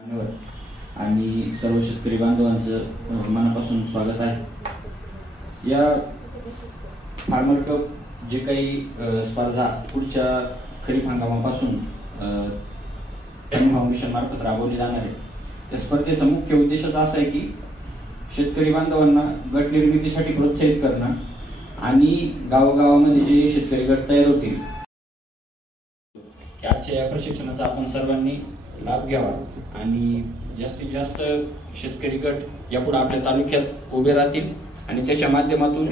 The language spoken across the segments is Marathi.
आणि सर्व शेतकरी बांधवांचं मनापासून स्वागत आहे। या फार्मर कप जे काही स्पर्धा पुढच्या खरीप हंगामापासून फाउंडेशन मार्फत राबवली जाणार आहे, त्या स्पर्धेचा मुख्य उद्देशच असा आहे की शेतकरी बांधवांना गट निर्मितीसाठी प्रोत्साहित करणं आणि गावोगावामध्ये जे शेतकरी गट तयार होतील आजच्या या प्रशिक्षणाचा आपण सर्वांनी लाभ घ्यावा आणि जास्तीत जास्त शेतकरी गट यापुढे आपल्या तालुक्यात उभे राहतील आणि त्याच्या माध्यमातून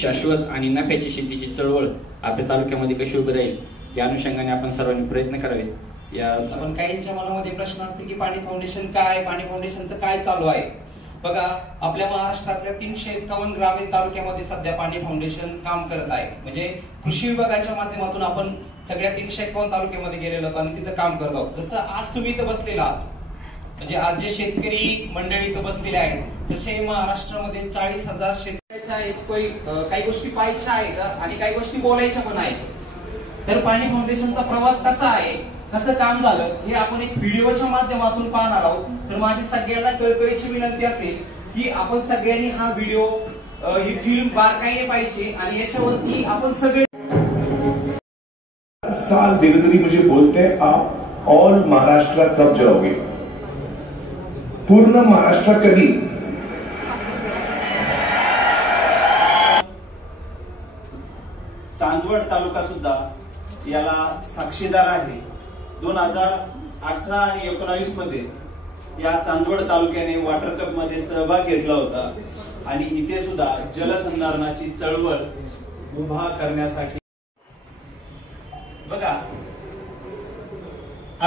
शाश्वत आणि नफ्याची शेतीची चळवळ आपल्या तालुक्यामध्ये कशी उभी राहील या अनुषंगाने आपण सर्वांनी प्रयत्न करावेत। या पण काहींच्या मनामध्ये प्रश्न असते की पाणी फाउंडेशन काय, पाणी फाउंडेशनचं काय चालू आहे। बघा, आपल्या महाराष्ट्रातल्या 351 ग्रामीण तालुक्यामध्ये सध्या पाणी फाउंडेशन काम करत आहे। म्हणजे कृषी विभागाच्या माध्यमातून आपण सगळ्या 351 तालुक्यामध्ये गेलेलो आहोत आणि तिथं काम करत आहोत। जसं आज तुम्ही इथं बसलेला आहात, म्हणजे आज जे शेतकरी मंडळी इथं बसलेले आहेत तसे महाराष्ट्रामध्ये 40,000 शेतकऱ्याच्या आहेत। काही गोष्टी पाहायच्या आहेत आणि काही गोष्टी बोलायच्या पण आहेत। तर पाणी फाउंडेशनचा प्रवास कसा आहे, कसं काम झालं हे आपण एक व्हिडिओच्या माध्यमातून पाहणार आहोत। तर माझी सगळ्यांना कळकळीची विनंती असेल की आपण सगळ्यांनी हा व्हिडिओ ही फिल्म बारकाईने पाहिजे आणि याच्यावरती आपण सगळे साल धीरे-धीरे मुझे बोलते हैं आप ऑल महाराष्ट्र कब जाओगे, पूर्ण महाराष्ट्र कधी। चांदवड तालुका सुद्धा याला साक्षीदार आहे। 2018 आणि 19 मध्ये या चांदवड तालुक्याने वॉटर कप मध्ये सहभाग घेतला होता आणि इथे सुद्धा जलसंधारणाची चळवळ उभा करण्यासाठी बघा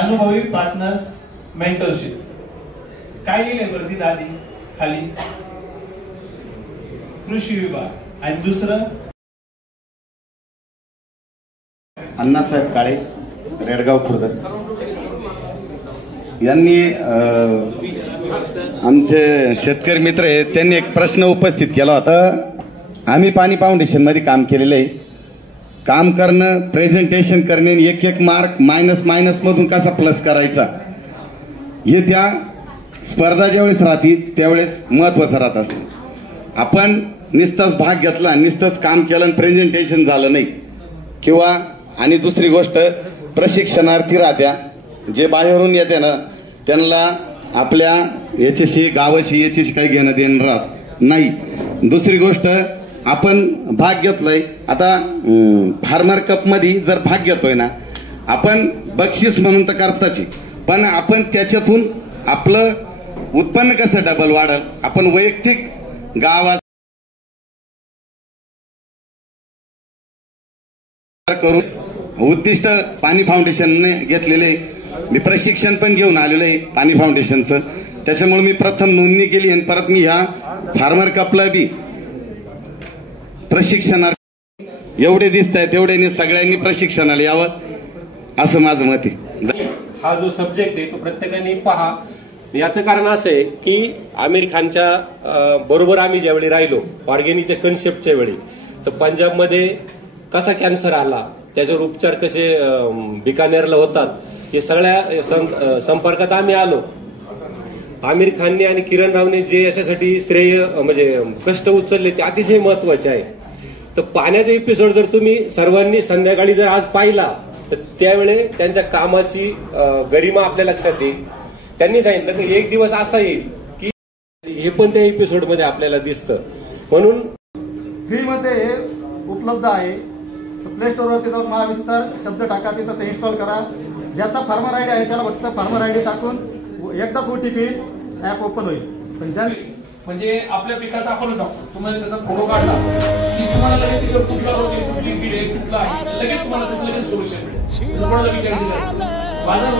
अनुभवी पार्टनर्स मेंटरशिप काय लिहिले वरती दादी खाली कृषी विभाग आणि दुसरं अण्णासाहेब काळे रेडगाव खुर्द यांनी आमचे शेतकरी मित्र आहेत त्यांनी एक प्रश्न उपस्थित केला होता। आम्ही पाणी फाउंडेशन मध्ये काम केलेलं आहे, काम करणं, प्रेझेंटेशन करणे, एक एक मार्क मायनस मायनस मधून कसा प्लस करायचा हे त्या स्पर्धा ज्यावेळेस राहतील त्यावेळेस महत्वाचं राहत असतं। आपण नुसताच भाग घेतला, नुसतंच काम केलं, प्रेझेंटेशन झालं नाही किंवा आणि दुसरी गोष्ट प्रशिक्षणार्थी राहत्या जे बाहेरून येते ना त्यांना आपल्या याच्याशी गावाशी याच्याशी काही घेणं देणं राहत नाही। दुसरी गोष्ट आपण भाग घेतलाय, आता फार्मर कप मध्ये जर भाग घेतोय ना आपण बक्षीस म्हणून तर करताच, पण आपण त्याच्यातून आपलं उत्पन्न कसं डबल वाढल, आपण वैयक्तिक गावात करून उद्दिष्ट पाणी फाउंडेशनने घेतलेले, मी प्रशिक्षण पण घेऊन आलेलो आहे पाणी फाउंडेशनचं, त्याच्यामुळे मी प्रथम नोंदणी केली आणि परत मी ह्या फार्मर कपला बी प्रशिक्षणार्थी एवढे दिसत आहेत तेवढे सगळ्यांनी प्रशिक्षणाला यावं असं माझं मत आहे। हा जो सब्जेक्ट आहे तो प्रत्येकाने पहा। याचं कारण असं आहे की आमिर खानच्या बरोबर आम्ही ज्यावेळी राहिलो ऑर्गेनिकच्या कन्सेप्टच्या वेळी, तर पंजाबमध्ये कसा कॅन्सर आला, त्याच्यावर उपचार कसे बिकानेरला होतात, हे सगळ्या संपर्कात आम्ही आलो। आमिर खानने आणि किरण रावने जे याच्यासाठी श्रेय म्हणजे कष्ट उचलले ते अतिशय महत्वाचे आहे। तर पाण्याचा एपिसोड जर तुम्ही सर्वांनी संध्याकाळी जर आज पाहिला तर त्यावेळी त्यांच्या कामाची गरिमा आपल्या लक्षात येईल। त्यांनी सांगितलं की एक दिवस असा येईल की हे पण त्या एपिसोड मध्ये आपल्याला दिसतं, म्हणून फ्रीमध्ये हे उपलब्ध आहे। प्ले स्टोर वरती जाऊन महाविस्तार शब्द टाका, तिथं ते इन्स्टॉल करा। ज्याचा फार्मर आयडी आहे त्याला फक्त फार्मर आयडी टाकून एकदाच OTP ऍप ओपन होईल। पण ज्या म्हणजे आपल्या पिकाचा आपण टाकतो, तुम्हाला त्याचा फोटो काढला की तुम्हाला लगेच कुठला कुठली कीड आहे कुठला आहे लगेच तुम्हाला लगेच सोल्युशन मिळेल। बाजार